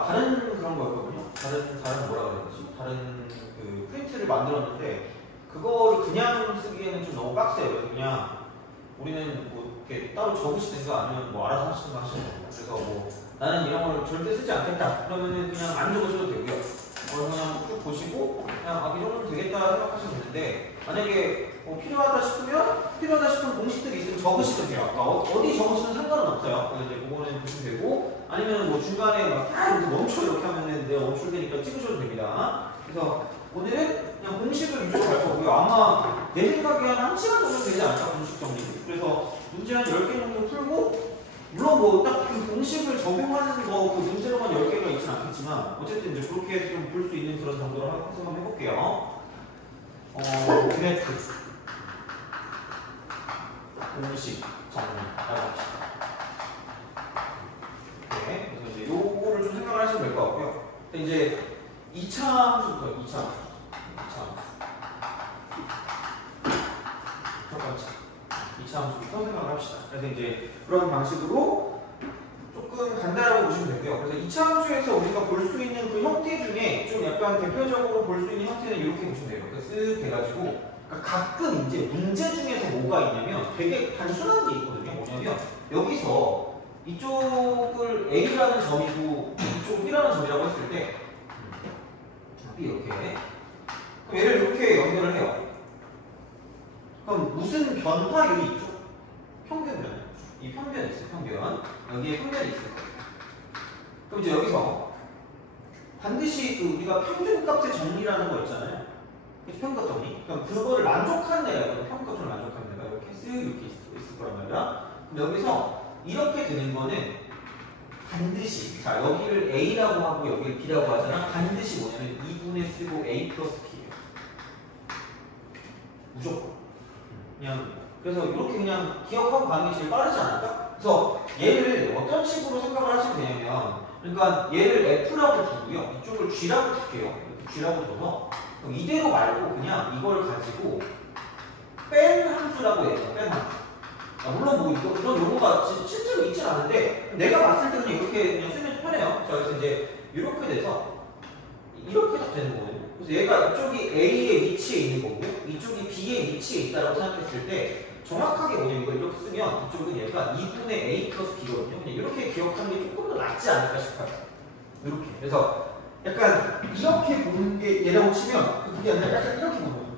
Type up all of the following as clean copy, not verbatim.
제가 다른 그런 거였거든요. 다른 뭐라 그래야 되지? 다른 그 프린트를 만들었는데 그거를 그냥 쓰기에는 좀 너무 빡세요. 그래서 그냥 우리는 뭐 이렇게 따로 적으시든가 아니면 뭐 알아서 하시든가 하시는 거예요. 그래서 뭐 나는 이런 걸 절대 쓰지 않겠다. 그러면은 그냥 안 적으셔도 되고요. 그냥 쭉 보시고 그냥 이 정도면 되겠다 생각하시면 되는데 만약에 필요하다 싶은 공식들이 있으면 적으시면 돼요. 그러니까 어디 적으시면 상관은 없어요. 그래서 이제 그거는 보시면 되고 아니면 뭐 중간에 막 이렇게 멈춰 이렇게 하면은 내가 멈출 테니까 찍으셔도 됩니다. 그래서 오늘은 그냥 공식을 위주로 갈 거고요. 아마 내 생각에 한 1시간 정도 되지 않을까 공식 정리. 그래서 문제 한 10개 정도 풀고 물론 뭐 딱 그 공식을 적용하는 거 그 문제로만 10개가 있진 않겠지만 어쨌든 이제 그렇게 해서 좀 볼 수 있는 그런 정도로 해서 한번 해볼게요. 그래프 공식 정리라고 합시다. 네, 그래서 이제 요거를 좀 생각을 하시면 될 것 같고요. 이제 2차 함수부터 2차 함수부터 생각을 합시다. 그래서 이제 그런 방식으로 조금 간단하고 보시면 되고요. 그래서 2차 함수에서 우리가 볼 수 있는 그 형태 중에 좀 약간 대표적으로 볼 수 있는 형태는 이렇게 보시면 돼요. 그래서 쓱 해가지고 가끔 이제 문제 중에서 뭐가 있냐면 되게 단순한 게 있거든요. 뭐냐면 여기서 이쪽을 A라는 점이고 이쪽을 B라는 점이라고 했을 때 이렇게 그럼 얘를 이렇게 연결을 해요. 그럼 무슨 변화율이 있죠? 평균변. 이 평변이 있어요. 평변. 여기에 평면이 있을 거예요. 그럼 이제 여기서 반드시 그 우리가 평균값의 정리라는 거 있잖아요. 평균값 정리. 그럼 그거를 만족하는 애가 있거든요. 평균값을 만족하는 애가 이렇게 쓱 이렇게 있을 거란 말이야. 그럼 여기서 이렇게 되는 거는 반드시 자 여기를 A라고 하고 여기를 B라고 하잖아. 반드시 뭐냐면 2분의 쓰고 A 플러스 B예요. 무조건. 그냥 그래서 이렇게 그냥 기억하고 가는 게 제일 빠르지 않을까? 그래서 얘를 어떤 식으로 생각을 하시면 되냐면 그러니까 얘를 F라고 두고요. 이쪽을 G라고 둘게요. 이렇게 G라고 둬서 이대로 말고 그냥 이걸 가지고 뺀 함수라고 해요. 뺀 함수. 물론 뭐 이런 용어가 실제로 있진 않은데 내가 봤을 때는 이렇게 그냥 쓰면 편해요. 자, 그래서 이제 이렇게 돼서 이렇게 딱 되는 거거든요. 그래서 얘가 이쪽이 A의 위치에 있는 거고 이쪽이 B의 위치에 있다고 생각했을 때 정확하게 뭐냐면 이걸 이렇게 쓰면 이쪽은 얘가 2분의 A 플러스 B거든요. 그냥 이렇게 기억하는 게 조금 더 낫지 않을까 싶어요. 이렇게. 그래서 약간 이렇게 보는 게 얘라고 치면 그게 아니라 약간 이렇게 보는 거예요.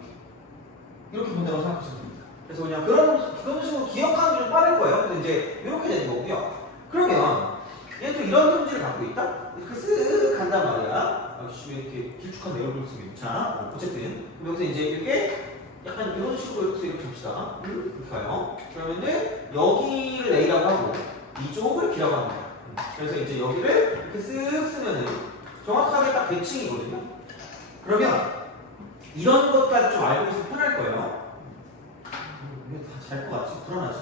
이렇게 본다고 생각하시면 됩니다. 그래서 그냥 그런 식으로 기억하는 게 좀 빠를 거예요. 근데 이제 이렇게 되는 거고요. 그러면 얘는 또 이런 성질을 갖고 있다? 이렇게 쓱 간단 말이야. 이렇게 길쭉한 내용을 쓰면 자, 어쨌든 여기서 이제 이렇게 약간 이런 식으로 이렇게 봅시다. 이렇게 가요. 그러면은 여기를 A라고 하고 이쪽을 B라고 합니다. 그래서 이제 여기를 이렇게 쓱 쓰면은 정확하게 딱 대칭이거든요. 그러면 이런 것까지 좀 알고 있으면 편할 거예요. 왜 다 잘 것 같지? 불안하지?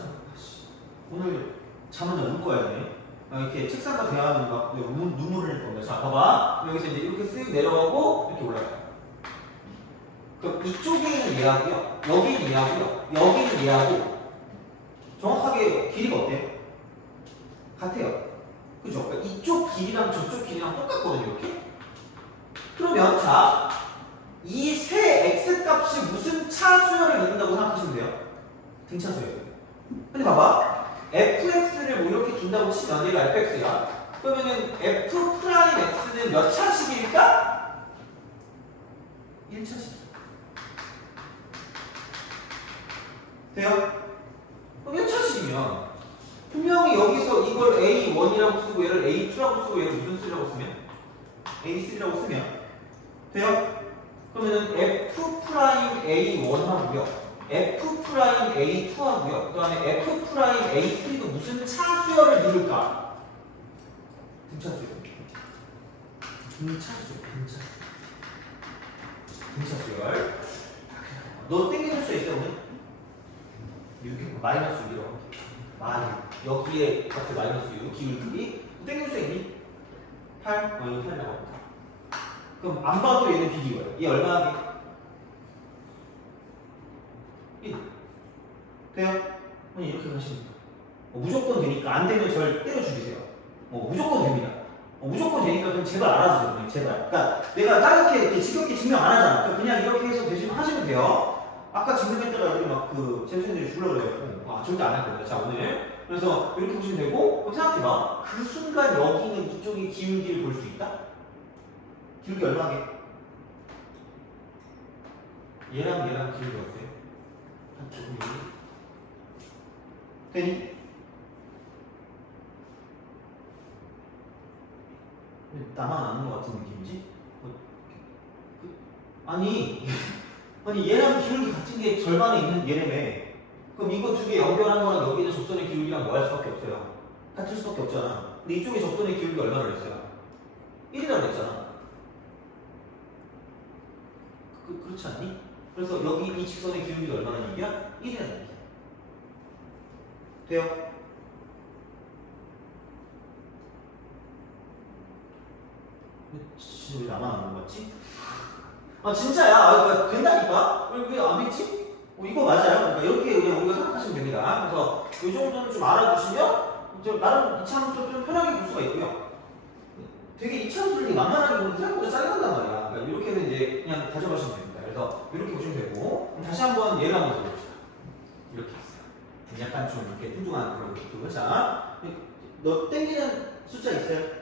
오늘 잠은 올 거야, 네. 이렇게 책상과 대화하면 막 눈물을 흘릴 겁니다. 자, 봐봐. 여기서 이제 이렇게 쓱 내려가고 이렇게 올라가요. 그럼 이쪽에는 얘하고요. 여기는 얘하고요. 여기는 얘하고 정확하게 길이가 어때요? 같아요. 그죠? 그러니까 이쪽 길이랑 저쪽 길이랑 똑같거든요. 이렇게. 그러면 자, 이 세 x값이 무슨 차수열을 이룬다고 생각하시면 돼요? 등차수열. 근데 봐봐. fx를 뭐 이렇게 둔다고 치면 얘가 fx야. 그러면은 f'x는 몇 차식일까? 1차식. 돼요? 그럼 1차식이면 분명히 여기서 이걸 A1이라고 쓰고 얘를 A2라고 쓰고 얘를 무슨 수라고 쓰면? A3라고 쓰면 돼요? 그러면은 F'A1 하고요. F'A2 하고요. 그 다음에 F'A3도 무슨 차수열을 이룰까? 등차수열. 등차수열. 너 땡겨줄 수 있어, 오늘? 6이 마이너스 6이라고 할게. 여기에 값에 마이너스 6, 기울기. 땡겨줄 수 있니? 8? 이거 8 나갑니다. 그럼 안 봐도 얘는 비기고요. 얘 얼마나 하게? 1. 돼요? 이렇게 하시면 돼요. 무조건 되니까 안 되면 절 때려 죽이세요. 무조건 됩니다. 무조건 되니까 좀 제발 알아주세요. 그냥 제발. 그러니까 내가 따르게 이렇게 지겹게 증명 안 하잖아. 그러니까 그냥 이렇게 해서 대신 하시면 돼요. 아까 증명했다가 여기 막 그 쌤들이 주려고 그래요. 절대 안 할 거예요. 자, 오늘. 그래서 이렇게 보시면 되고, 그럼 생각해봐. 그 순간 여기는 이쪽의 기울기를 볼 수 있다? 기울기 얼마게? 얘랑 기울기 어때요? 한 조금 되니? 나만 아는 것 같은 느낌이지? 아니 얘랑 기울기 같은 게 절반에 있는 얘네매. 그럼 이거 두 개 연결한 거랑 여기 있는 접선의 기울기랑 뭐 할 수밖에 없어요? 같을 수밖에 없잖아. 근데 이쪽에 접선의 기울기 얼마나 했어요? 1이라고 했잖아. 그렇지 않니? 그래서 여기 이 직선의 기울기가 얼마나 얘기야? 1이라는 얘기야. 돼요? 왜 나만 안 봤지? 아 진짜야. 그러니까 된다니까? 왜 안 믿지? 이거 맞아요. 그러니까 이렇게 그냥 우리가 생각하시면 됩니다. 그래서 이 정도는 좀 알아두시면 나름 이차함수를 좀 편하게 볼 수가 있고요. 되게 이차함수를 되게 만만하게 보면 생각보다 짜게 간단 말이야. 그러니까 이렇게는 이제 그냥 가져가시면 됩니다. 그래서 이렇게 보시면 되고 다시 한번 예를 한번 들어봅시다. 이렇게 했어요. 약간 좀 이렇게 뚱뚱한 그런 것도. 자, 너 땡기는 숫자 있어요?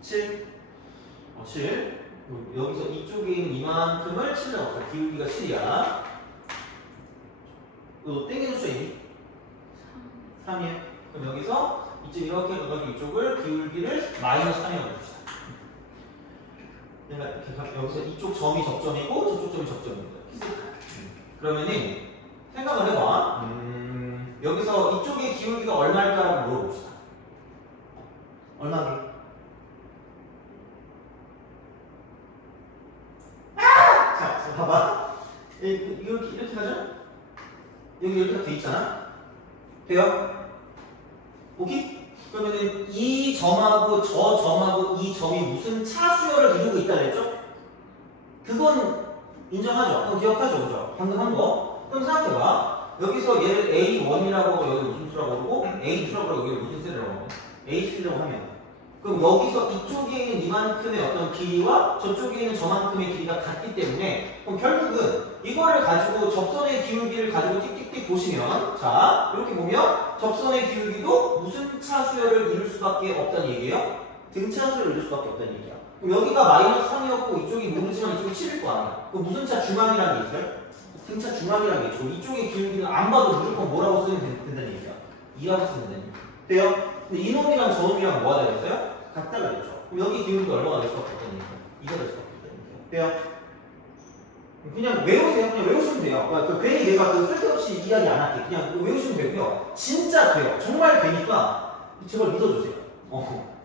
7. 7. 여기서 이쪽에 있는 이만큼을 7이라고 합시다. 기울기가 7이야. 너 땡기는 숫자 있니? 3이에요. 그럼 여기서 이렇게 이쪽을 기울기를 마이너스 3이라고 봅시다. 그러니까 여기서 이쪽 점이 접점이고 저쪽 점이 접점입니다. 그러면은 생각을 해봐. 여기서 이쪽의 기울기가 얼마일까라고 물어봅시다. 얼마게? 자, 봐봐. 이렇게 가죠? 여기 이렇게 돼 있잖아? 돼요? 오케이? 그러면은 이 점하고 저 점하고 이 점이 무슨 차수열을 이루고 있다 그랬죠? 그건 인정하죠? 그건 기억하죠? 그죠? 방금 한 거. 그럼 생각해봐. 여기서 얘를 A1이라고 하고 여기 무슨 수라고 그러고 A2라고 하고 여기 무슨 셀이라고 하고 A3라고 하면 그럼 여기서 이쪽에 있는 이만큼의 어떤 길이와 저쪽에 있는 저만큼의 길이가 같기 때문에 그럼 결국은 이거를 가지고 접선의 기울기를 가지고 띡띡띡 보시면 자 이렇게 보면 접선의 기울기도 무슨 차수열을 이룰 수밖에 없다는 얘기예요? 등차수열을 이룰 수밖에 없다는 얘기야. 그럼 여기가 마이너스 3이었고 이쪽이 모르지만 이쪽이 7일 거 아니야. 그럼 무슨 차 중앙이라는 게 있어요? 등차 중앙이라는 게 있죠. 이쪽의 기울기는 안 봐도 무조건 뭐라고 쓰면 된다는 얘기야. 2라고 쓰면 된다는 얘기야. 돼요? 근데 이놈이랑 저놈이랑 뭐가 되겠어요? 같다가 됐죠. 그럼 여기 기울기가 얼마가 될 수밖에 없다는 얘기야. 2가 될 수밖에 없다는 얘기야. 돼요? 그냥 외우세요. 그냥 외우시면 돼요. 괜히 내가 쓸데없이 이야기 안 할게. 그냥 외우시면 되고요. 진짜 돼요. 정말 되니까 제발 믿어주세요.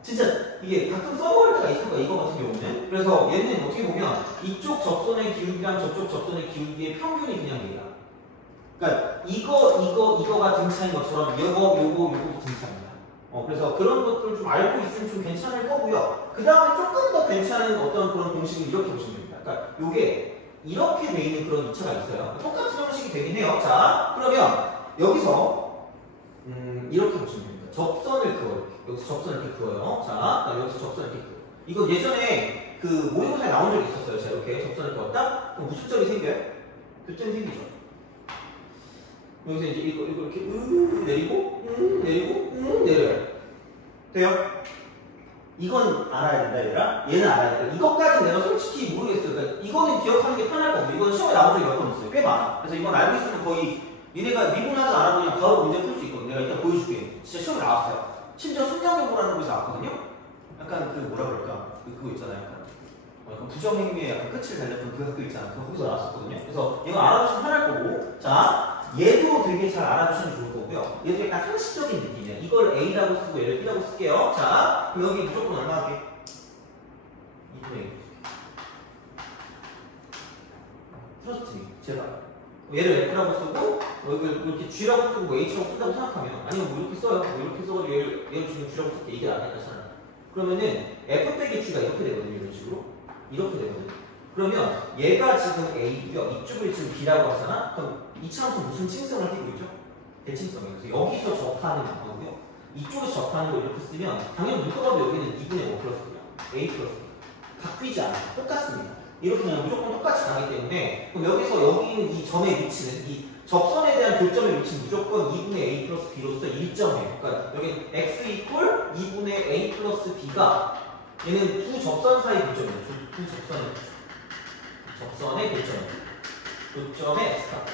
진짜 이게 가끔 써먹을 때가 있을 거야. 이거 같은 경우는. 그래서 얘는 어떻게 보면 이쪽 접선의 기울기랑 저쪽 접선의 기울기의 평균이 그냥 얘야. 그러니까 이거가 등차인 것처럼 요거도 등차입니다. 그래서 그런 것들을 좀 알고 있으면 좀 괜찮을 거고요. 그 다음에 조금 더 괜찮은 어떤 그런 공식을 이렇게 보시면 됩니다. 그러니까 요게 이렇게 돼 있는 그런 이차가 있어요. 똑같은 형식이 되긴 해요. 자, 그러면 여기서 이렇게 보시면 됩니다. 접선을 그어요. 여기서 접선을 이렇게 그어요. 자, 여기서 접선을 이렇게 그어요. 이거 예전에 그 모의고사에 나온 적이 있었어요. 제가 이렇게 접선을 그었다? 그럼 무슨 점이 생겨요? 교점이 생기죠. 여기서 이제 이거 이렇게 내리고 내려요. 돼요? 이건 알아야 된다 얘들아. 얘는 알아야 된다. 이것까지 내가 솔직히 모르겠어요. 그러니까 이거는 기억하는 게 편할 거고 이건 시험에 나온 적이 몇 번 있어요. 꽤 많아. 그래서 이건 알고 있으면 거의 니네가 미분하지 않아도 그냥 바로 문제 풀 수 있거든. 내가 이따 보여줄게. 진짜 시험에 나왔어요. 심지어 순간연구라는 곳에서 나왔거든요. 약간 그 뭐라 그럴까? 그거 있잖아요. 약간 부정행위의 약간 끝을 달렸던 그 학교 있잖아. 그 거기서 나왔었거든요. 그래서 이거 알아두시면 편할 거고. 자, 얘도 되게 잘 알아두시면 좋을 거고요. 얘도 약간 상식적인 느낌이야. 이걸 A라고 쓰고 얘를 B라고 쓸게요. 자, 그럼 여기 무조건 얼마 할게? 2분의 1. 틀어졌지? 제발. 얘를 F라고 쓰고, 여기 이렇게 G라고 쓰고, 뭐 H라고 쓴다고 생각하면, 아니면 뭐 이렇게 써요. 뭐 이렇게 써가지고 얘를 지금 G라고 쓸게. 이게 낫겠다, 차라리. 그러면은 F 빼기 G가 이렇게 되거든요. 이런 식으로. 이렇게 되거든요. 그러면 얘가 지금 A고요. 이쪽을 지금 B라고 하잖아? 그럼 이차함수 무슨 칭성을 띠고 있죠? 대칭성이에요. 그래서 여기서 접하는 거고요. 이쪽에서 접하는 걸 이렇게 쓰면 당연히 누가 봐도 여기는 2분의 5 플러스고요. A 플러스. 바뀌지 않아요. 똑같습니다. 이렇게 그냥 무조건 똑같이 가기 때문에 그럼 여기서 여기 있는 이 점의 위치는 이 접선에 대한 교점의 위치는 무조건 2분의 A 플러스 B로서 일정해요. 그러니까 여기 X 이퀄 2분의 A 플러스 B가 얘는 두 접선 사이 교점이에요. 두 접선의 교점. 접선의 교점. 교점의 X가.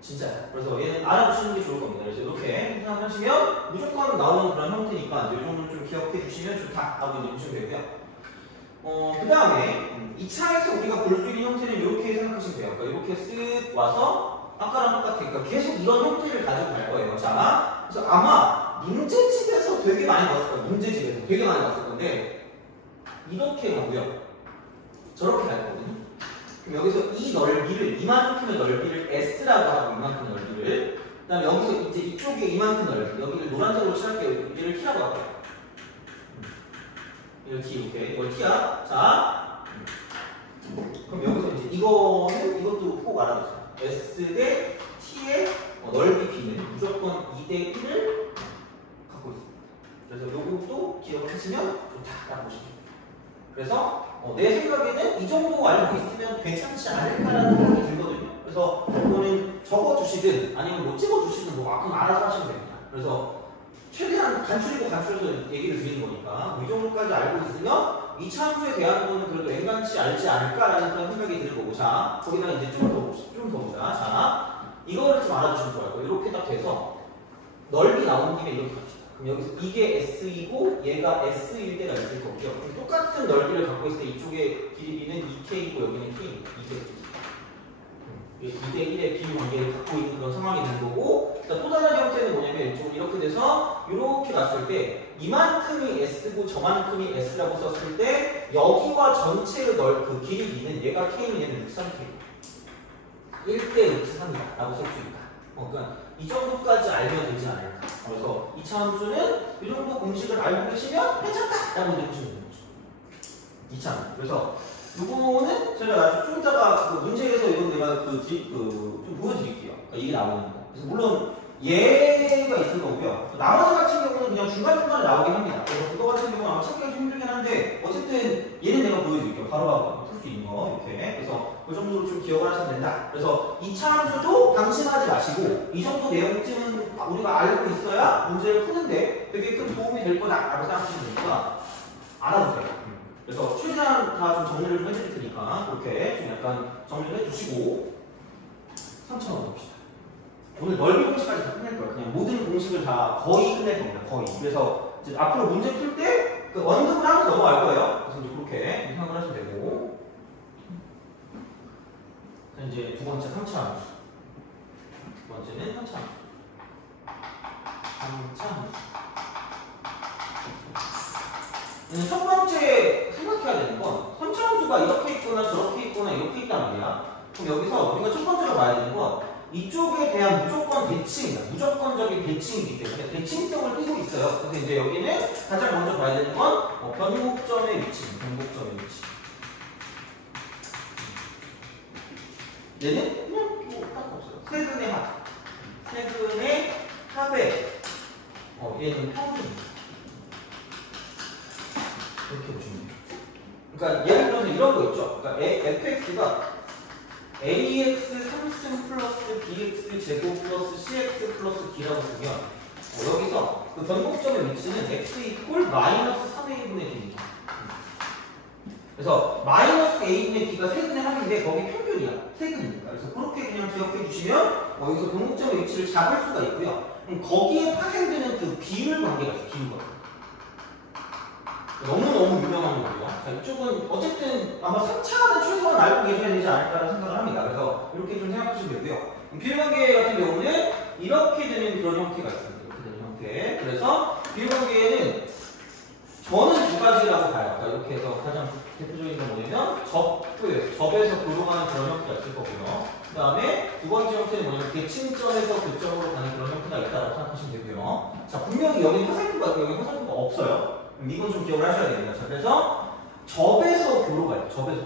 진짜요. 그래서 얘는 알아두시는 게 좋을 겁니다. 그래서 이렇게 생각하시면 무조건 나오는 그런 형태니까 이 정도는 좀 기억해 주시면 좋다라고 이제 보시면 되고요. 그 다음에 이 차에서 우리가 볼 수 있는 형태는 이렇게 생각하시면 돼요. 그러니까 이렇게 쓱 와서 아까랑 똑같아. 그러니까 계속 이런 형태를 가지고 갈 거예요. 자, 그래서 아마 문제집에서 되게 많이 봤을 거예요. 문제집에서 되게 많이 봤을 건데 이렇게 가고요. 저렇게 갈 거거든요. 그럼 여기서 이 넓이를 이만큼의 넓이를 S라고 하고 이만큼 넓이를 그 다음에 여기서 이제 이쪽에 이만큼 넓이 여기를 노란색으로 칠할게요. 얘를 T라고 할게요. 이걸 T 이렇게 이걸 T야. 자 그럼 여기서 이제 이것도 꼭 알아두세요. S 대 T의 넓이 B는 무조건 2대 1을 갖고 있습니다. 그래서 요것도 기억을 하시면 좋다라고 보시면 됩니다. 그래서 내 생각에는 이 정도 알고 있으면 괜찮지 않을까라는 생각이 들거든요. 그래서 이거는 적어두시든 아니면 뭐 찍어두시든 뭐 아무튼 알아서 하시면 됩니다. 그래서 최대한 간추려서 얘기를 드리는 거니까 이 정도까지 알고 있으면 이 차함수에 대한 거는 그래도 엔간치 알지 않을까라는 그런 생각이 드는 거고 자 거기다 이제 좀 더 보자. 자 이거를 좀 알아주시면 좋아요. 이렇게 딱 돼서 넓이 나온 김에 이렇게 갑시다. 그럼 여기서 이게 S이고 얘가 S일 때가 있을 거고요. 그럼 똑같은 넓이를 갖고 있을 때 이쪽에 길이는 2K이고 여기는 K입니다. 2대 1의 비율 관계를 갖고 있는 그런 상황이 되는 거고 또 다른 형태는 뭐냐면 좀 이렇게 돼서 이렇게 갔을 때 이만큼이 S고 저만큼이 S라고 썼을 때 여기와 전체의 그 길이 B는 얘가 K는 얘는 63K 1대 63이다 라고 쓸 수 있다. 그러니까 이 정도까지 알면 되지 않을까. 그래서 이 차함수는 이 정도 공식을 알고 계시면 괜찮다 라고 보시면 되는 거죠. 이 차함수. 그래서 요거는 제가 나중에 좀 이따가 그 문제에서 이건 내가 좀 보여드릴게요. 그러니까 이게 나오는 거. 그래서 물론 얘가 있을 거고요. 나머지 같은 경우는 그냥 중간중간에 나오긴 합니다. 그래서 그거 같은 경우는 아마 찾기가 좀 힘들긴 한데 어쨌든 얘는 내가 보여드릴게요. 바로 풀 수 있는 거 이렇게. 그래서 그 정도로 좀 기억을 하시면 된다. 그래서 이 차함수도 방심하지 마시고 이 정도 내용쯤은 우리가 알고 있어야 문제를 푸는데 되게 큰 도움이 될 거다라고 생각하시면 되니까 알아두세요. 그래서 최대한 다 좀 정리를 좀 해드릴 테니까 그렇게 좀 약간 정리를 해주시고 3,000원 봅시다. 오늘 넓이 공식까지 다 끝낼 거예요. 그냥 모든 공식을 다 거의 끝낼 겁니다. 거의. 그래서 이제 앞으로 문제 풀 때 그 언급을 하면서 넘어갈 거예요. 그래서 이제 그렇게 생각을 하시면 되고 이제 두 번째 3차함수. 두 번째는 3차함수. 3차함수. 첫 번째 생각해야 되는 건 3차함수가 이렇게 있거나 저렇게 있거나 이렇게 있단 말이야. 그럼 여기서 우리가 첫 번째로 봐야 되는 건 이쪽에 대한 무조건 대칭이다. 무조건적인 대칭이기 때문에 대칭성을 띠고 있어요. 그래서 이제 여기는 가장 먼저 봐야 되는 건 변곡점의 위치. 변곡점의 위치. 얘는 그냥 뭐 딱 없어요. 세근의 합. 세근의 합에 얘는 평균입니다. 이렇게 보시면 돼요. 그러니까 예를 들어서 이런 거 있죠. 그러니까 fx가 ax 3승 플러스 bx 제곱 플러스 cx 플러스 d라고 보면 여기서 그 변곡점의 위치는 x 이퀄 마이너스 3a분의 b입니다. 그래서 마이너스 a분의 b가 세근의 합인데 거기 평균이야. 세근이니까. 그래서 그렇게 그냥 기억해 주시면 여기서 변곡점의 위치를 잡을 수가 있고요. 그럼 거기에 파생되는 그 비율 관계가 있어요. 비율 관계. 너무너무 유명한 거고요. 자, 이쪽은 어쨌든 아마 3차는 최소한 알고 계셔야 되지 않을까라는 생각을 합니다. 그래서 이렇게 좀 생각하시면 되고요. 비율관계 같은 경우는 이렇게 되는 그런 형태가 있습니다. 이렇게 되는 형태. 그래서 비율관계에는 저는 두 가지라고 봐요. 그러니까 이렇게 해서 가장 대표적인 건 뭐냐면 접에서 교도가는 그런 형태가 있을 거고요. 그 다음에 두 번째 형태는 뭐냐면 대칭점에서 교점으로 가는 그런 형태가 있다고 생각하시면 되고요. 자, 분명히 여기는 화살표가 있고 여기는 화살표가 없어요. 이건 좀 기억을 하셔야 됩니다. 자, 그래서 접에서 교로 갈 때, 접에서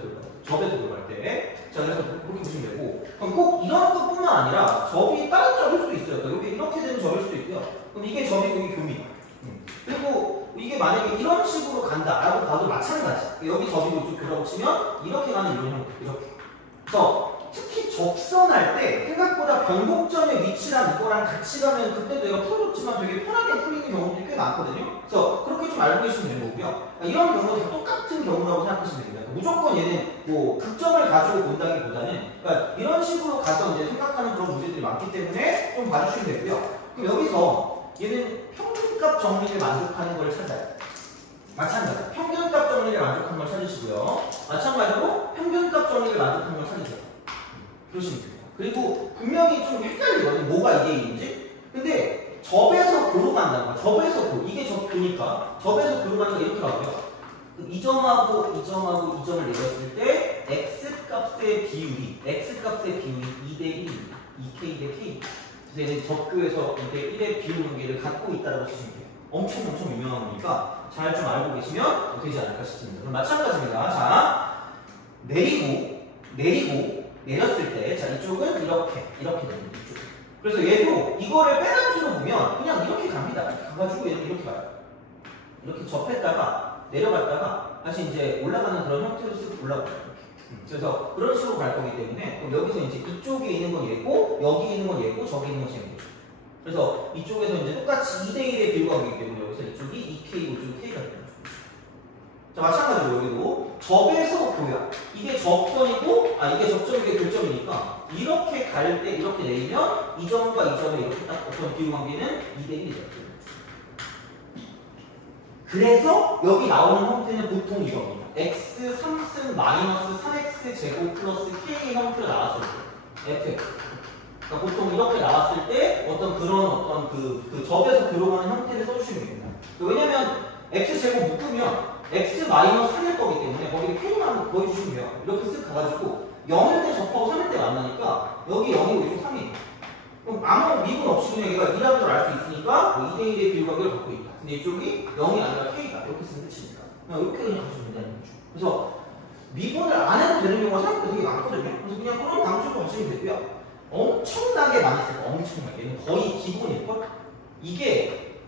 교로 갈 때. 자, 그래서 그렇게 보시면 되고, 그럼 꼭 이런 것뿐만 접뿐만 아니라 접이 다른 접일 수도 있어요. 그러니까 여기 이렇게 되는 접일 수도 있고요. 그럼 이게 접이고 이게 교미야. 그리고 이게 만약에 이런 식으로 간다라고 봐도 마찬가지. 여기 접이고 이쪽 교라고 치면 이렇게 가는 이런 형태. 이렇게. 그래서 특히 접선할 때 생각보다 변곡점의 위치랑 이거랑 같이 가면 그때도 내가 풀어줬지만 되게 편하게 풀리는 경우들이 꽤 많거든요. 그래서 그렇게 좀 알고 계시면 되는 거고요. 이런 경우 다 똑같은 경우라고 생각하시면 됩니다. 무조건 얘는 뭐 극점을 가지고 본다기보다는 그러니까 이런 식으로 가서 이제 생각하는 그런 문제들이 많기 때문에 좀 봐주시면 되고요. 그럼 여기서 얘는 평균값 정리를 만족하는 걸 찾아요. 마찬가지. 평균값 정리를 만족하는 걸 찾으시고요. 마찬가지로 평균값 정리를 만족하는 걸 찾으세요. 그러시면 돼요. 그리고 분명히 좀 헷갈리거든요. 뭐가 이게 있는지. 근데 접에서 고로 간다는 거야. 접에서 고. 이게 접교니까 접에서 고로 가는 거 이렇게 가고요. 이 점하고 이 점하고 이 점을 내렸을 때 x값의 비율이 2대1입니다. 2k 대 k. 그래서 얘는 접교에서 2대1의 비율 관계를 갖고 있다고 보시면 돼요. 엄청 유명한 거니까 잘 좀 알고 계시면 되지 않을까 싶습니다. 그럼 마찬가지입니다. 자, 내리고 내렸을 때, 자, 이쪽은 이렇게 됩니다. 이쪽. 그래서 얘도 이거를 빼남수로 보면 그냥 이렇게 갑니다. 이렇게 가가지고 얘는 이렇게 가요. 이렇게 접했다가 내려갔다가 다시 이제 올라가는 그런 형태로 쓱 올라가요. 그래서 그런 식으로 갈 거기 때문에 그럼 여기서 이제 이쪽에 있는 건 얘고 여기 있는 건 얘고 저기 있는 건 쟤는 거죠. 그래서 이쪽에서 이제 똑같이 2대1의 비율과 가기 때문에 여기서 이쪽이 2K고 이쪽이 K가 되는 거죠. 자, 마찬가지로 여기도 접에서 교야. 이게 접선이고, 이게 접점, 이게 교점이니까 이렇게 갈 때 이렇게 내리면 이 점과 이 점의 이렇게 딱 어떤 비율 관계는 2대1이 돼요. 그래서 여기 나오는 형태는 보통 이겁니다. x 3승 마이너스 3x 제곱 플러스 k의 형태로 나왔을 때 fx. 그러니까 보통 이렇게 나왔을 때 어떤 그런 그 접에서 들어가는 형태를 써주시면 됩니다. 왜냐면 x 제곱 묶으면 x 마이너스 3일 거기 때문에 거기에 k만 보여주시면 돼요. 이렇게 쓱 가가지고 0일 때 접하고 3일 때 만나니까 여기 0이고 이쪽 3이에요. 그럼 아무 미분 없이 그냥 얘가 2라는 걸 알 수 있으니까 뭐 2대1의 비율관계를 갖고 있다. 근데 이쪽이 0이 아니라 k다. 이렇게 쓰면 끝이니까. 그냥 이렇게 그냥 가시면 된다는 거죠. 그래서 미분을 안 해도 되는 경우가 생각보다 되게 많거든요. 그래서 그냥 그런 방식으로 가시면 되고요. 엄청나게 많이 쓸 거예요. 엄청나게. 거의 기본일걸? 이게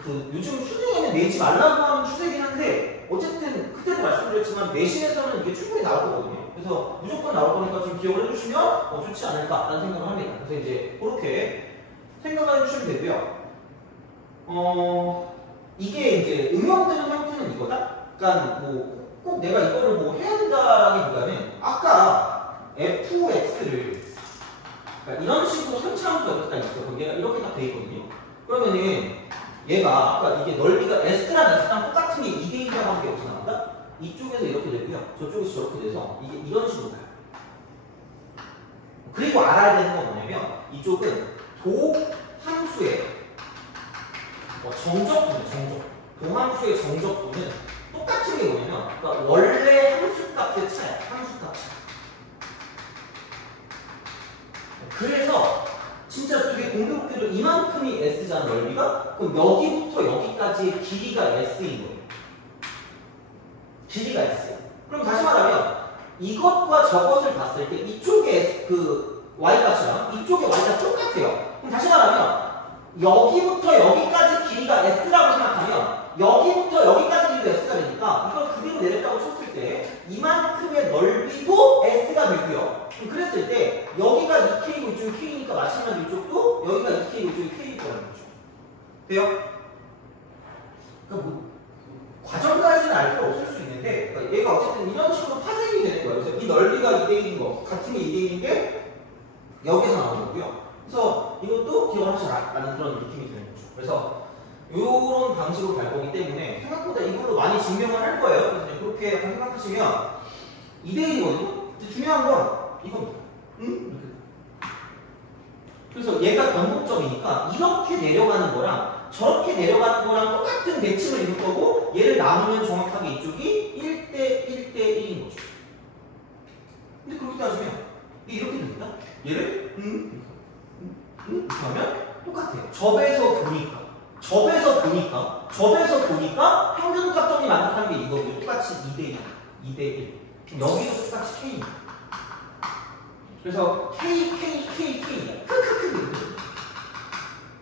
그 요즘 수능에는 내지 말라고 하는 추세긴 한데 어쨌든 그때도 말씀드렸지만 내신에서는 이게 충분히 나올 거거든요. 그래서 무조건 나올 거니까 좀 기억을 해주시면 좋지 않을까라는 생각을 합니다. 그래서 이제 그렇게 생각을 해주시면 되고요. 이게 이제 응용되는 형태는 이거다. 그러니까 뭐 꼭 내가 이거를 뭐 해야 된다라기보다는 아까 fx를 그러니까 이런 식으로 선체함수가 이렇게 딱 있어. 얘가 이렇게 딱 돼 있거든요. 그러면은 얘가 아까 이게 넓이가 s랑 s랑 똑같은 게 2대1이라고 하는 게 어떻게 나온다? 이쪽에서 이렇게 되고요. 저쪽에서 저렇게 돼서 이게 이런 식으로 가요. 그리고 알아야 되는 건 뭐냐면 이쪽은 도함수의 정적분, 도함수의 정적분은 똑같은 게 뭐냐면 그러니까 원래 함수값의 차야. 함수값 차. 그래서 진짜 되게 공교롭게도 이만큼이 s잖아 넓이가? 그럼 여기부터 여기까지의 길이가 s인 거예요. 길이가 s야. 그럼 다시 말하면 이것과 저것을 봤을 때 이쪽에 그 y값이랑 이쪽의 y가 똑같아요. 그럼 다시 말하면 여기부터 여기까지 길이가 s라고 생각하면 여기부터 여기까지 길이가 s가 되니까 이걸 그대로 내렸다고 쳤을 때 이만큼의 넓이도 s가 되고요. 그랬을 때 여기가 2k고 이쪽이 k니까 마찬가지로 이쪽도 여기가 2k고 이쪽이 k일 거라는 거죠. 돼요? 그러니까 뭐 과정까지는 알 필요 없을 수 있는데 그러니까 얘가 어쨌든 이런 식으로 파생이 되는 거예요. 그래서 이 넓이가 2대1인 거 같은 게 2대1인 게 여기서 나오는 거고요. 그래서 이것도 기억하시라는 그런 느낌이 드는 거죠. 그래서 이런 방식으로 갈 거기 때문에 생각보다 이걸로 많이 증명을 할 거예요. 그래서 그렇게 약간 생각하시면 2대1이거든요. 중요한 건 이겁니다. 응? 그래서 얘가 변곡점이니까 이렇게 내려가는 거랑 저렇게 내려가는 거랑 똑같은 대칭을 이룰 거고 얘를 나누면 정확하게 이쪽이 1대1대1인 거죠. 근데 그렇게 따지면 이렇게 됩니다. 얘를 이렇게 하면 똑같아요. 접에서 보니까 평균값 정리 만족하는 게 이거고 똑같이 2대1 여기도 똑같이 K입니다. 그래서 K, K, K, K.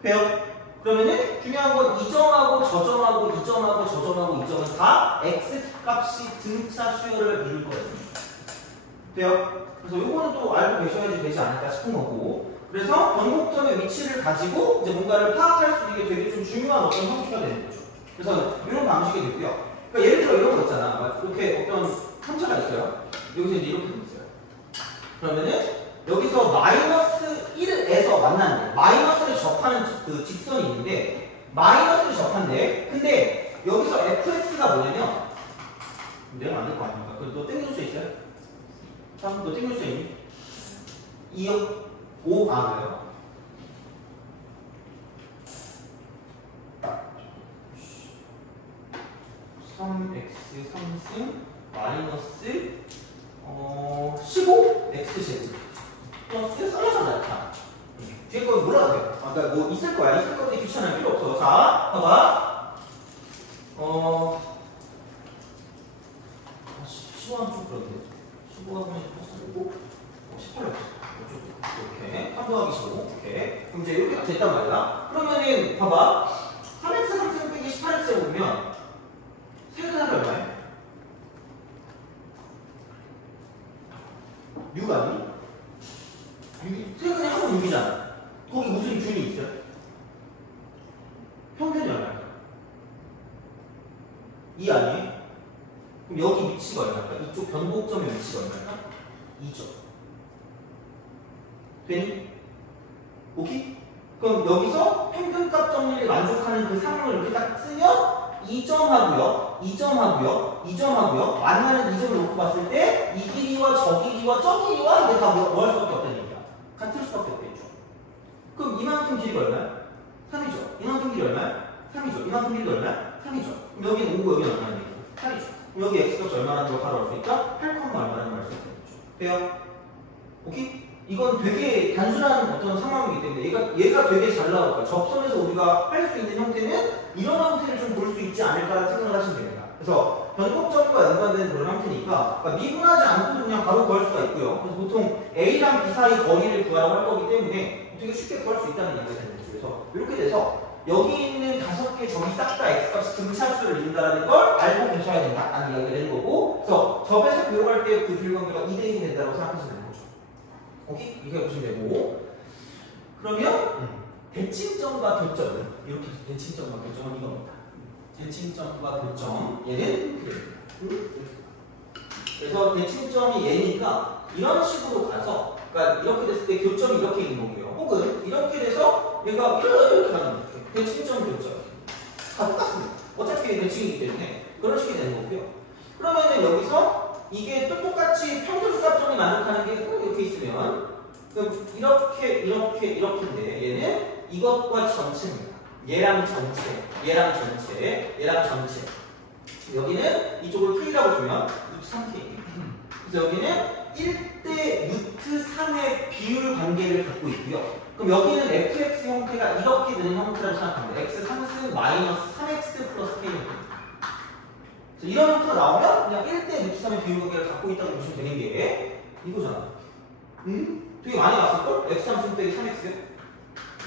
돼요? 그러면은 중요한 건 이 점하고 저 점하고 이 점하고 저 점하고 이 점은 다 x 값이 등차 수열을 이룰 거예요. 돼요? 그래서 요거는 또 알고 계셔야지 되지 않을까 싶은 거고. 그래서 변곡점의 위치를 가지고 이제 뭔가를 파악할 수 있는 게 되게 좀 중요한 어떤 형태가 되는 거죠. 그래서 이런 방식이 되고요. 그러니까 예를 들어 이런 거 있잖아. 막 이렇게 어떤 함수가 있어요. 여기서 이제 이렇게 있어요. 그러면은 여기서 마이너스 1에서 만나는 마이너스를 접하는 그 직선이 있는데 마이너스를 접한대. 근데 여기서 fx가 뭐냐면 내가 만들 거 아닙니까? 너 땡길 수 있어요? 참, 너 땡길 수 있니? 2요? 5? 그래요? (3x) 3승 마이너스 15 x제곱 플러스 써서 나타. 뒤에 거 몰라도 돼요. 그러니까 뭐 있을 거야. 있을 것들이 귀찮아요. 필요 없어. 자, 봐봐. 15는 좀 그런데. 15하면 18이고 18이 없어. 이렇게 3 더하기 15. 이렇게. 그럼 이제 이렇게 됐단 말이야. 그러면은 봐봐. 3x 3승 빼기 18x 보면 세근하기 얼마야? 6 아니? 세근이 하고 6이잖아. 거기 무슨 균이 있어요? 평균이 얼마야? 2 아니에요? 그럼 여기 위치가 얼마일까? 이쪽 변곡점의 위치가 얼마일까? 2점. 되니? 오케이? 그럼 여기서 평균값 정리를 만족하는 그 상황을 이렇게 딱 쓰면 2점하고요, 2점하고요, 2점하고요. 만나는 2점을 놓고 봤을 때 이 길이와 저 길이와 저 길이와 이게 다 뭐 할 수밖에 없다는 얘기야. 같을 수밖에 없겠죠. 그럼 이만큼 길이가 얼마야? 3이죠. 이만큼 길이 얼마야? 3이죠. 이만큼 길이가 얼마야? 3이죠. 그럼 여기는 5고 여기는 얼마나 되고? 3이죠. 그럼 여기 x값이 얼마라는 걸 바로 알 수 있다? 8, 얼마라는 걸 알 수 있겠죠. 돼요? 오케이? 이건 되게 단순한 어떤 상황이기 때문에 얘가 되게 잘 나올 거야. 접선에서 우리가 할 수 있는 형태는 이런 형태를 좀 볼 수 있지 않을까라는 생각을 하시면 됩니다. 그래서 변곡점과 연관되는 그런 형태니까 그러니까 미분하지 않고도 그냥 바로 구할 수가 있고요. 그래서 보통 A랑 B 사이 거리를 구하라고 할 거기 때문에 되게 쉽게 구할 수 있다는 얘기가 되는 거죠. 그래서 이렇게 돼서 여기 있는 5개 점이 싹 다 x값이 등차수를 이룬다는 걸 알고 계셔야 된다라는 이야기가 되는 거고 그래서 접에서 비용할 때 그 비율관계가 2대1이 된다고 생각하시면 되는 거죠. 오케이? 이렇게 보시면 되고 그러면 대칭점과 교점은 이렇게 대칭점과 교점은 이겁니다. 대칭점과 교점 얘는 그래요. 그래서 대칭점이 얘니까 이런 식으로 가서 그러니까 이렇게 됐을 때 교점이 이렇게 있는 거고요. 혹은 이렇게 돼서 얘가 이렇게 가는 거죠. 대칭점 교점 다 똑같습니다. 어차피 대칭이기 때문에 그런 식이 되는 거고요. 그러면은 여기서 이게 또 똑같이 평균값점이 만족하는 게 이렇게 있으면 그럼 이렇게인데 얘는 이것과 전체입니다. 얘랑 전체, 얘랑 전체, 얘랑 전체. 여기는 이쪽을 K라고 주면 루트 3K. 그래서 여기는 1대 루트 3의 비율 관계를 갖고 있고요. 그럼 여기는 fx 형태가 이렇게 되는 형태라고 생각합니다. x 3승 마이너스 3x 플러스 k 형태. 이런 형태가 나오면 그냥 1대 루트 3의 비율 관계를 갖고 있다고 보시면 되는 게 이거잖아. 되게 많이 봤을걸? x 3승 빼기 3x.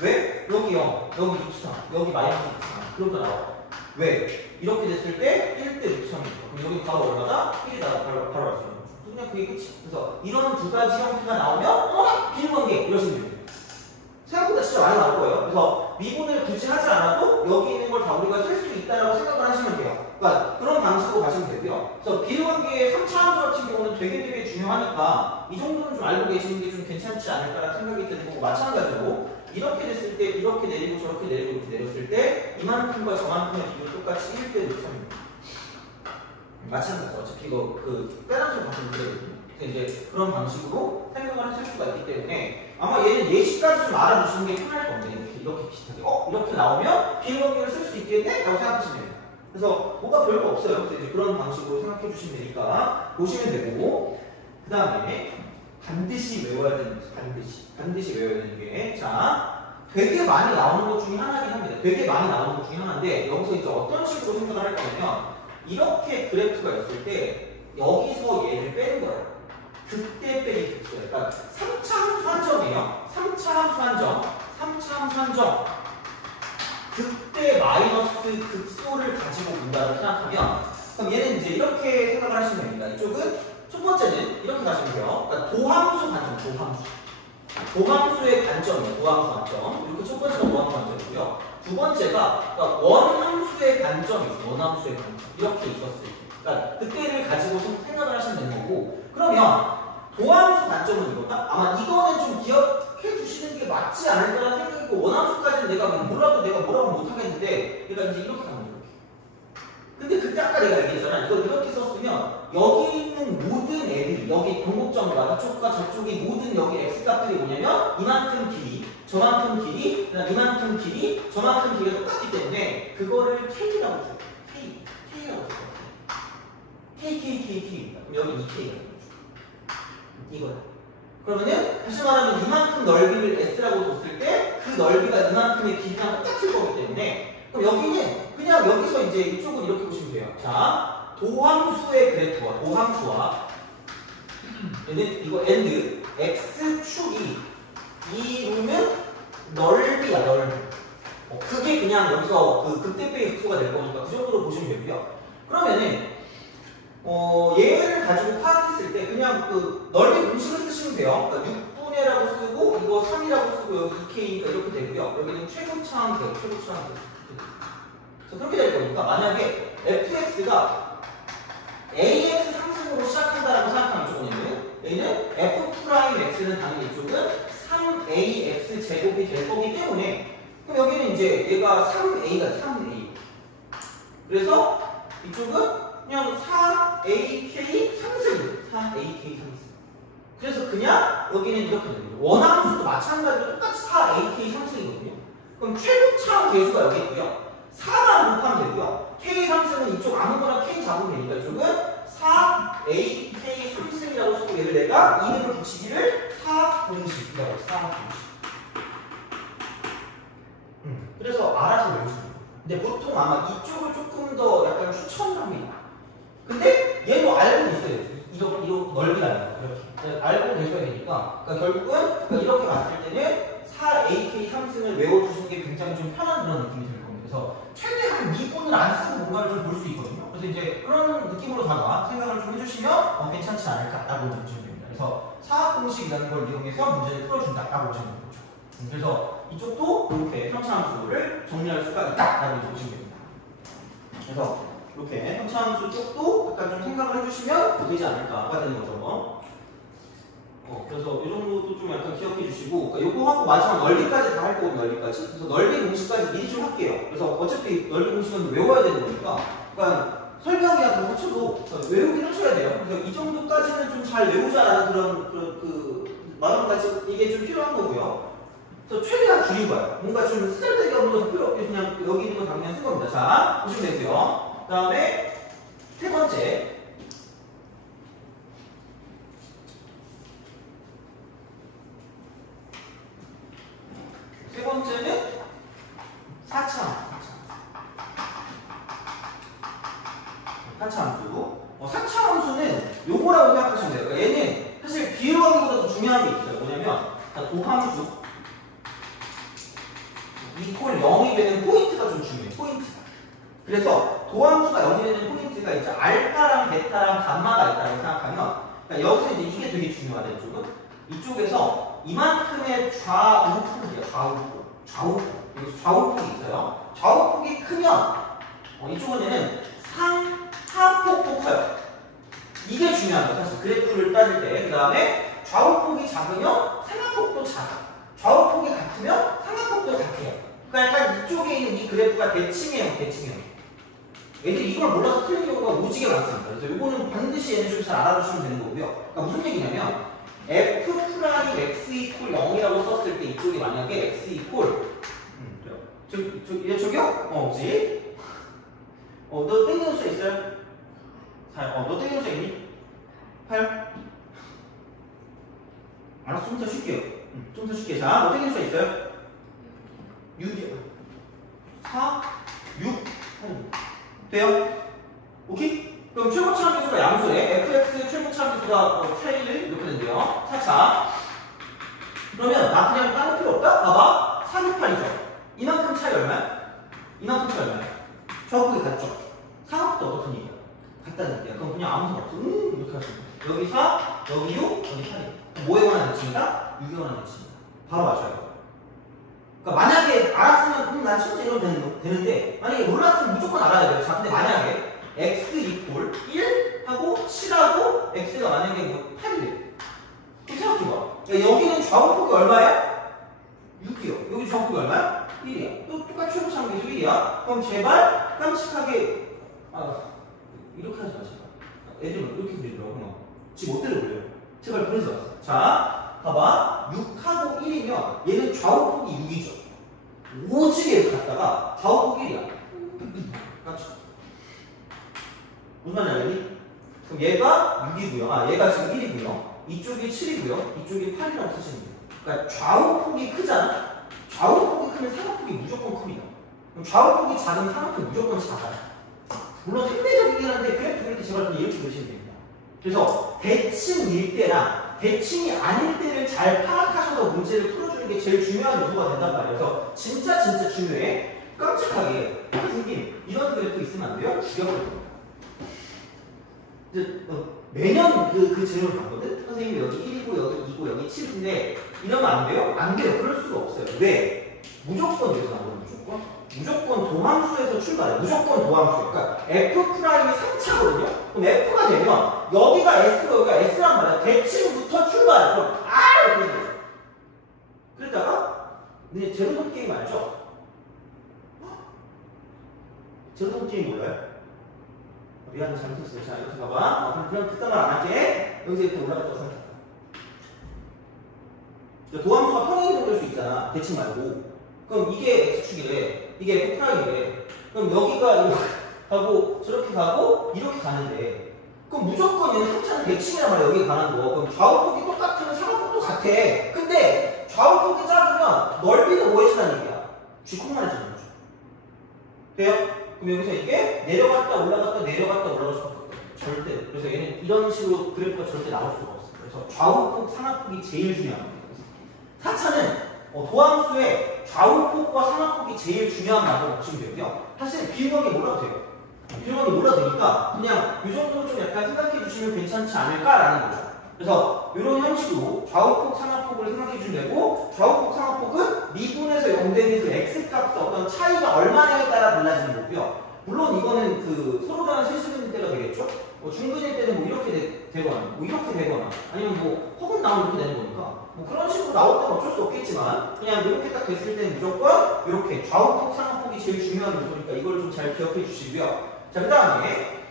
왜? 여기 0, 여기 루트 3, 여기 마이너스 루트 3. 그런 거 나와. 왜? 이렇게 됐을 때 1대 루트 3이죠. 그럼 여기 바로 얼마다? 1이다. 바로 알 수 있는 거죠. 그냥 그게 끝이. 그래서 이런 두 가지 형태가 나오면 비율관계 이러시면 됩니다. 생각보다 진짜 많이 나올 거예요. 그래서 미분을 굳이 하지 않아도 여기 있는 걸 다 우리가 쓸 수 있다라고 생각을 하시면 돼요. 그러니까 그런 방식으로 가시면 되고요. 그래서 비율관계의 3차 함수 같은 경우는 되게 중요하니까 이 정도는 좀 알고 계시는 게 좀 괜찮지 않을까라는 생각이 드는 거고 마찬가지로 이렇게 됐을 때 이렇게 내리고 저렇게 내리고 이렇게 내렸을 때 이만큼과 저만큼의 비율 똑같이 1대 루트 3입니다. 마찬가지 어차피 이거 그 빼놨을 같은 문제거든요. 이제 그런 방식으로 생각을 하실 수가 있기 때문에 아마 얘는 예시까지 좀 알아두시는 게 편할 겁니다. 이렇게 비슷하게 이렇게 나오면 비율관계를 쓸 수 있겠네? 라고 생각하시면 됩니다. 그래서 뭐가 별거 없어요. 그래서 이제 그런 방식으로 생각해 주시면 되니까 보시면 되고 그 다음에 반드시 외워야 되는 거죠. 반드시 외워야 되는 게 자 되게 많이 나오는 것 중에 하나긴 합니다. 되게 많이 나오는 것 중에 하나인데 여기서 이제 어떤 식으로 생각을 할 거냐면 이렇게 그래프가 있을 때 여기서 얘를 빼는 거예요. 극대 빼기 극소야. 그러니까 3차 함수 한정이에요. 3차 함수 한정. 3차 함수 한정. 극대 마이너스 극소를 가지고 본다고 생각하면 그럼 얘는 이제 이렇게 생각을 하시면 됩니다. 이쪽은 첫 번째는 이렇게 가시면 돼요. 그러니까 도함수 관점, 도함수. 도함수의 관점이에요. 도함수 관점. 이렇게 첫 번째가 도함수 관점이고요. 두 번째가 그러니까 원함수의 관점이 있어요. 원함수의 관점. 이렇게 있었을 때. 그러니까 그때를 가지고 생각을 하시면 되는 거고. 그러면 도함수 관점은 이거다? 아마 이거는 좀 기억해 주시는 게 맞지 않을까라는 생각이고 원함수까지는 내가 몰라도 내가 뭐라고 못하겠는데 내가 이제 이렇게 가면 이렇게. 근데 그때 아까 내가 얘기했잖아. 이걸 이렇게 썼으면 여기 있는 모든 애들이 여기 동곡점과 이쪽과 저쪽이 모든 여기 x값들이 뭐냐면 이만큼 길이, 저만큼 길이, 그다음 이만큼 길이, 저만큼 길이가 똑같기 때문에 그거를 k라고 써요. k라고 써요. k입니다. 그럼 여기 2k가 이거야. 그러면은 다시 말하면 이만큼 넓이를 s라고 뒀을 때 그 넓이가 이만큼의 길이랑 똑같을 거기 때문에 그럼 여기는 그냥 여기서 이제 이쪽은 이렇게 보시면 돼요. 자, 도함수의 그래프와 도함수와 얘는 이거 and x축이 이루는 넓이야, 넓이. 그게 그냥 여기서 그 극대 빼기 극소가 될 거니까 그 정도로 보시면 되고요. 그러면은 얘를 가지고 파악했을 때 그냥 그 넓이 공식을 쓰시면 돼요. 그러니까 6분의라고 쓰고 이거 3이라고 쓰고 여기 2k니까 이렇게 되고요. 여기는 최고차항 최고차항 그렇게 될 거니까 만약에 fx가 ax 상승으로 시작한다라고 생각하면 이쪽은 얘는 f'x는 당연히 이쪽은 3ax 제곱이 될 거기 때문에 그럼 여기는 이제 얘가 3a가 3a 그래서 이쪽은 그냥 4AK 상승 4AK 상승 그래서 그냥 여기는 이렇게 됩니다. 원함수도 마찬가지로 똑같이 4AK 상승이거든요. 그럼 최고차항 계수가 여기 있고요. 4만 곱하면 되고요. K 상승은 이쪽 아무거나 K 잡으면 되니까 이쪽은 4AK 상승이라고 쓰고 얘를 내가 이름을 붙이기를 4공식이라고 해요. 4공식. 그래서 알아서 외우시면 돼요. 근데 보통 아마 이쪽을 조금 더 약간 추천을 합니다. 근데 얘도 알고 있어요. 이렇게 넓이라는 거. 이렇게. 알고 계셔야 되니까. 그러니까 결국은 이렇게 봤을 때는 4AK 상승을 외워주시는 게 굉장히 좀 편한 그런 느낌이 들 겁니다. 그래서 최대한 미분을 안 쓰고 뭔가를 좀 볼 수 있거든요. 그래서 이제 그런 느낌으로다가 생각을 좀 해주시면 괜찮지 않을까라고 보시면 됩니다. 그래서 사학 공식이라는 걸 이용해서 문제를 풀어준다라고 보시면 되는 거죠. 그래서 이쪽도 이렇게 편차함수를 정리할 수가 있다라고 보시면 됩니다. 그래서 이렇게 편차함수 쪽도 약간 좀 생각을 해주시면 되지 않을까가 되는 거죠. 그래서 이 정도도 좀 약간 기억해 주시고, 그러니까 요거 하고 마지막 넓이까지 다 할 거거든요, 넓이까지. 그래서 넓이 공식까지 미리 좀 할게요. 그래서 어차피 넓이 공식은 외워야 되는 거니까, 그러니까 설명이야 그런 쳐도 외우긴 하셔야 돼요. 그래서 이 정도까지는 좀 잘 외우자라는 그런 그 마음까지 이게 좀 필요한 거고요. 그래서 최대한 줄인 거예요. 뭔가 좀 쓰잘데기 없는 거 필요 없게 그냥 여기 있는 거 다 그냥 쓴 겁니다. 자, 보시면 되고요. 그 다음에 세 번째. 세 번째는 4차함수. 4차함수. 4차함수는 요거라고 생각하시면 돼요. 그러니까 얘는 사실 비율하기보다 더 중요한 게 있어요. 뭐냐면 도함수 이퀄 0이 되는 포인트가 좀 중요해요. 포인트가. 그래서 도함수가 0이 되는 포인트가 이제 알파랑 베타랑 감마가 있다고 생각하면 그러니까 여기서 이제 이게 되게 중요하다. 이쪽에서 이만큼의 좌우폭이에요. 좌우폭. 여기서 좌우폭이 있어요. 좌우폭이 크면 이쪽은 상하폭도 커요. 이게 중요한 거예요. 사실 그래프를 따질 때. 그 다음에 좌우폭이 작으면 상하폭도 작아. 좌우폭이 같으면 상하폭도 같아요. 그러니까 약간 이쪽에 있는 이 그래프가 대칭이에요. 애들이 이걸 몰라서 틀린 경우가 오지게 많습니다. 그래서 이거는 반드시 얘는 좀 잘 알아두시면 되는 거고요. 그러니까 무슨 얘기냐면 f 프라임 x 이퀄 0이라고 썼을 때 이쪽이 만약에 x 이퀄 저기요? 그치? 너 땡기는 수 있어요? 너 땡기는 수 있니? 8? 알았어, 좀 더 쉴게요. 좀 더 쉴게. 자, 너 땡기는 수 있어요? 6이요. 4, 6, 8. 돼요? 오케이? 그럼 최고차함 계수가 양수에 fx 최고차함 계수가 K를 이렇게 볼게요. 4차. 그러면 나 그냥 다른 필요 없다? 봐봐. 468이죠. 이만큼 차이 얼마야? 이만큼 차이 얼마야? 좌우폭이 같죠? 상압도 어떻게 얘기야? 같다는 얘기야. 그럼 그냥 아무 상관 없어. 이렇게 하시면 돼. 여기 4, 여기 6, 여기 8이야. 뭐에 관한 대칭이다? 6에 관한 대칭이다. 바로 맞춰요. 그러니까 만약에 알았으면 난 천재 이러면 되는데 만약에 몰랐으면 무조건 알아야 돼요. 자, 근데 만약에 x 이퀄 1 하고 7하고 x가 만약에 뭐 8이래. 생각해봐. 여기는 좌우폭이 얼마야? 6이요. 여기 좌우폭이 얼마야? 1이야. 또 똑같이 최고차는 계속 1이야. 그럼 제발 깜찍하게 이렇게 하지 마. 제발. 애들은 이렇게 그리더라고. 지금 못 때려 그려요. 제발 그러지 마. 자, 봐봐. 6하고 1이면 얘는 좌우폭이 6이죠. 오지게 이렇게 갔다가 좌우폭이 1이야. 깜찍. 무슨 말인지 알겠니? 그럼 얘가 6이고요. 얘가 지금 1이고요. 이쪽이 7이고요. 이쪽이 8이라고 쓰시면 돼요. 그러니까 좌우폭이 크잖아. 좌우폭이 크면 상하폭이 무조건 큽니다. 그럼 좌우폭이 작은 상하폭이 무조건 작아요. 물론 상대적이긴 한데 그래프 이렇게 제발 좀 이렇게 보시면 됩니다. 그래서 대칭일 때랑 대칭이 아닐 때를 잘 파악하셔서 문제를 풀어주는 게 제일 중요한 요소가 된단 말이에요. 그래서 진짜 중요해. 깜찍하게 선생님 이런 그래프 있으면 안 돼요? 죽여버릴 겁니다. 이제 매년 그 재료를 봤거든? 선생님이 여기 1이고 여기 2고 여기 7인데 이러면 안 돼요? 안 돼요. 그럴 수가 없어요. 왜? 무조건 여기서 나오는 무조건 도함수에서 출발해. 무조건 도함수예요. 그러니까 F'이 3차거든요? 그럼 F가 되면 여기가 S고 여기가 S란 말이야. 대칭부터 출발해. 그럼 이렇게 되는 거죠. 그러다가 근데 제로섬 게임 알죠? 제로섬 게임 몰라요? 미안해 잘못했어요. 자 이렇게 봐봐. 그럼 그딴 말 안 할게. 여기서 이렇게 올라갔다고 생각해. 도함수가 평행이동 될 수 있잖아. 대칭 말고. 그럼 이게 X축이래. 이게 F'이래. 그럼 여기가 이렇게 가고 저렇게 가고 이렇게 가는데 그럼 무조건 얘는 3차는 대칭이란 말이야. 여기 가는 거. 그럼 좌우폭이 똑같으면 상하폭도 같아. 근데 좌우폭이 작으면 넓이는 무엇이라는 얘기야? 쥐콩만해지는 거죠. 돼요? 그럼 여기서 이게 내려갔다 올라갔다 내려갔다 올라갈 수밖에 없거든요. 절대. 그래서 얘는 이런 식으로 그래프가 절대 나올 수가 없어요. 그래서 좌우폭, 상하폭이 제일 중요합니다. 4차는 도함수의 좌우폭과 상하폭이 제일 중요한 말로 보시면 되고요. 사실 비유관계 몰라도 돼요. 비유관계 몰라도 되니까 그냥 이 정도 좀 약간 생각해 주시면 괜찮지 않을까라는 거죠. 그래서 이런 형식으로 좌우폭, 상하폭을 생각해 주시면 되고 좌우폭, 상하폭은 미분에서 0되는 그 x값의 어떤 차이가 얼마냐에 따라 달라지는 거고요. 물론 이거는 그 서로 다른 세시일 때가 되겠죠. 중근일 때는 뭐 이렇게 되거나 뭐 이렇게 되거나 아니면 뭐 허근 나오면 이렇게 되는 거니까 뭐 그런 식으로 나올 때는 어쩔 수 없겠지만 그냥 이렇게 딱 됐을 때는 무조건 이렇게 좌우폭, 상하폭이 제일 중요한 요소니까 이걸 좀 잘 기억해 주시고요. 자, 그 다음에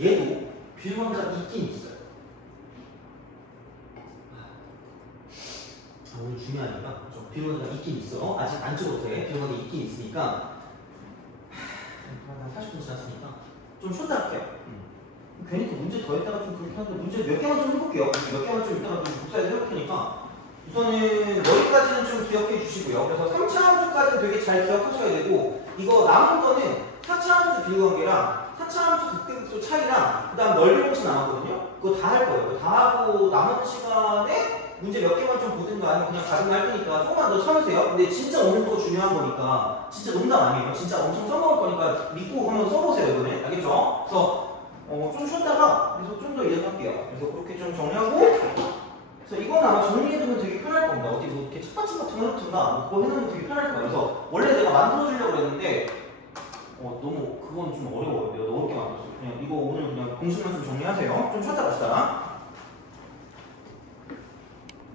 얘도 비율관계가 있긴 있어요. 오늘 중요하니까 비율관계가 있긴 있어. 아직 안 찍어도 돼. 비율관계 있긴 있으니까 40분 지났으니까 좀 쉬었다 할게요. 괜히 그 문제 더 했다가 좀 그렇게 하는데 문제 몇 개만 좀 해볼게요. 몇 개만 좀 이따가 좀 복사해서 해볼 테니까 우선은 여기까지는 좀 기억해 주시고요. 그래서 3차 함수까지는 되게 잘 기억하셔야 되고 이거 남은 거는 4차 함수 비율관계랑 4차 함수 극대극소 차이랑 그 다음 넓이 공식 남았거든요. 그거 다 할 거예요. 다 하고 남은 시간에 문제 몇 개만 좀 보든가 아니면 그냥 가슴 할 테니까 조금만 더 참으세요. 근데 진짜 오늘 거 중요한 거니까 진짜 농담 아니에요. 진짜 엄청 써먹을 거니까 믿고 한번 써보세요 이번에. 알겠죠? 그래서 좀 쉬었다가 그래서 좀 더 이해할게요. 그래서 그렇게 좀 정리하고 그래서 이건 아마 정리해두면 되게 편할 겁니다. 어디 뭐 이렇게 첫받침 같은 거 해놓든가 뭐 그거 해놓으면 되게 편할 거예요. 그래서 원래 내가 만들어주려고 했는데 너무 그건 좀 어려워요. 내가 너무 어렵게 만들었어요. 그냥 이거 오늘 그냥 공식만 좀 정리하세요. 좀 쉬었다 갑시다.